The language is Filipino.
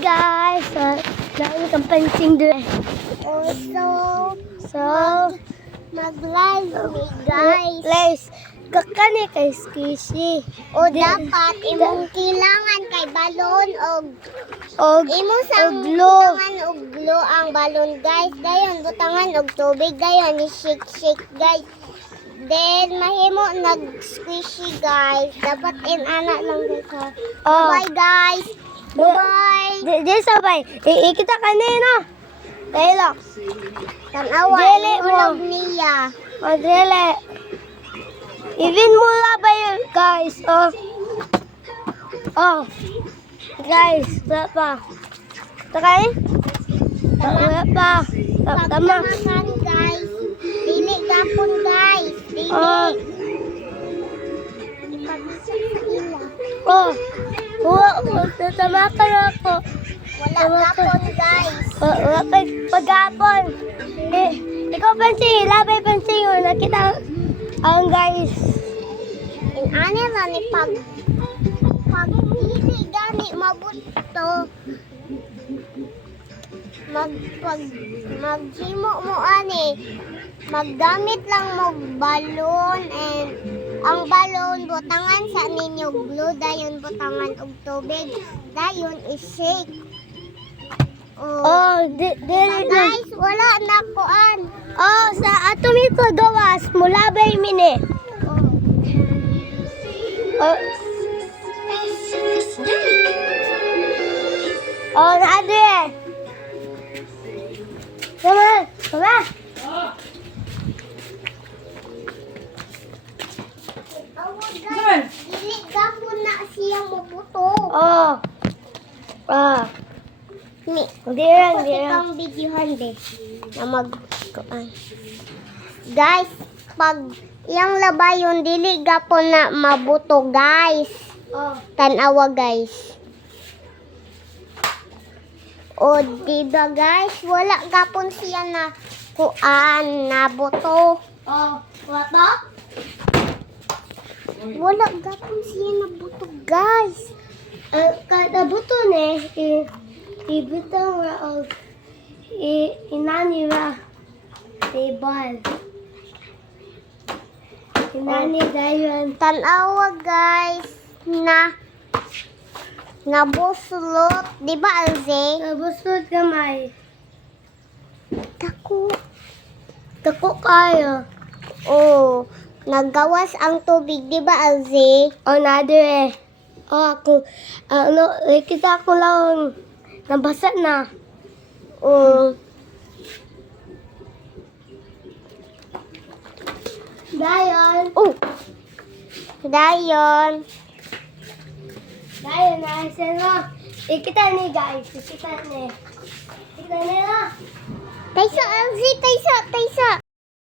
guys! Dami kang pansing doon. So, Mag-live ni guys. guys, kakani kay Skishy. O dapat imong kailangan kay balon Og imong sang glue. butangan og glue ang balon guys. Dayon butangan og tubig dayon ni shake guys. Then mahimo nag-squishy guys. Dapat ana lang guys ha. Oh. Bye guys. Bye. Di sabay. Ikita kanino. Taylor. Tanawa Dili mo. ulog niya. O, dili. Even mula ba yun, guys? Oh. Guys, wala pa. Takay? Wala pa. Tama. Pagtamakan guys. Dili gapon guys. Dili. Oh. Ipagisa sa ila. Tama ka na ako. Wala gapon guys. Wala pa pag-apon. Ikaw pansin, labay pansin yun. Nakita ang guys. Ano na ni pag dili gani mabuto. Maghimo mo ani. Maggamit lang mo balon and ang balon butangan sa ninyo glue dayon butangan og tubig dayon i-shake. Dili na. Guys, wala na kuan. Sa ato mito gawas, mula ba yung mini? Naade. Sama. Guys, dili gapon na siya mabuto. Hindi lang. Itong videohan be na guys, pag iyang labayon dili gapon na mabuto guys. Tanawa guys. O diba guys, wala gapon siya na kuan na buto. Wato? Wala gapon siya na buto guys. Kada buto ne, ibutang ra og inani ra table. Inani dayon. Tanawa guys na nabuslot, di ba Alze? Nabusod gamay. Dako kayo. Naggawas ang tubig, di ba Alze? Nadire. Ako, kita ko lang nabasa na. Dayon. Dayon. Dayon na no. Ikita ni guys, ikita ni. Ikita ni na. Taysa Alze, taysa.